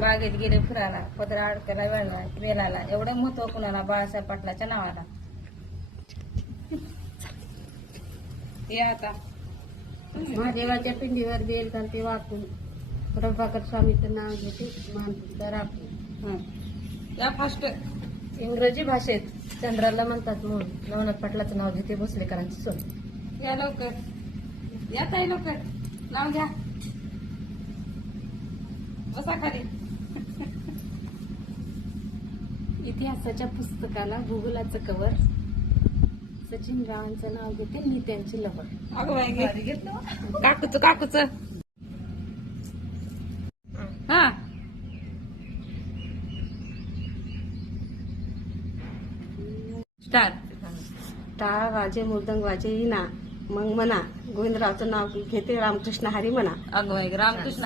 बागेत गेले फिरायला, पदर अडकायला वेळाला एवढं महत्व कुणाला बाळासाहेब पाटलाच्या नावाला. ते आता महादेवाच्या पिंडीवर बेल घालते वाकून, प्रभाकर स्वामीचं नाव घेते मानपूर राखून. या फास्ट इंग्रजी भाषेत चंद्राला म्हणतात म्हणून नवनाथ पाटलाचं नाव घेते भोसलेकरांची सोन. या लवकर, या ताई लवकर, नाव घ्या, बसा खाली. इतिहासाच्या पुस्तकाला गुगलाचं कवर, सचिन रावांचं नाव घेते नित्यांची लवर. अगं बाई, काकूच हा स्टार. टाळ वाजे मृदंग वाजे इना, मग म्हणा गोविंदरावचं नाव घेते रामकृष्ण हरी म्हणा. अगं बाई, रामकृष्ण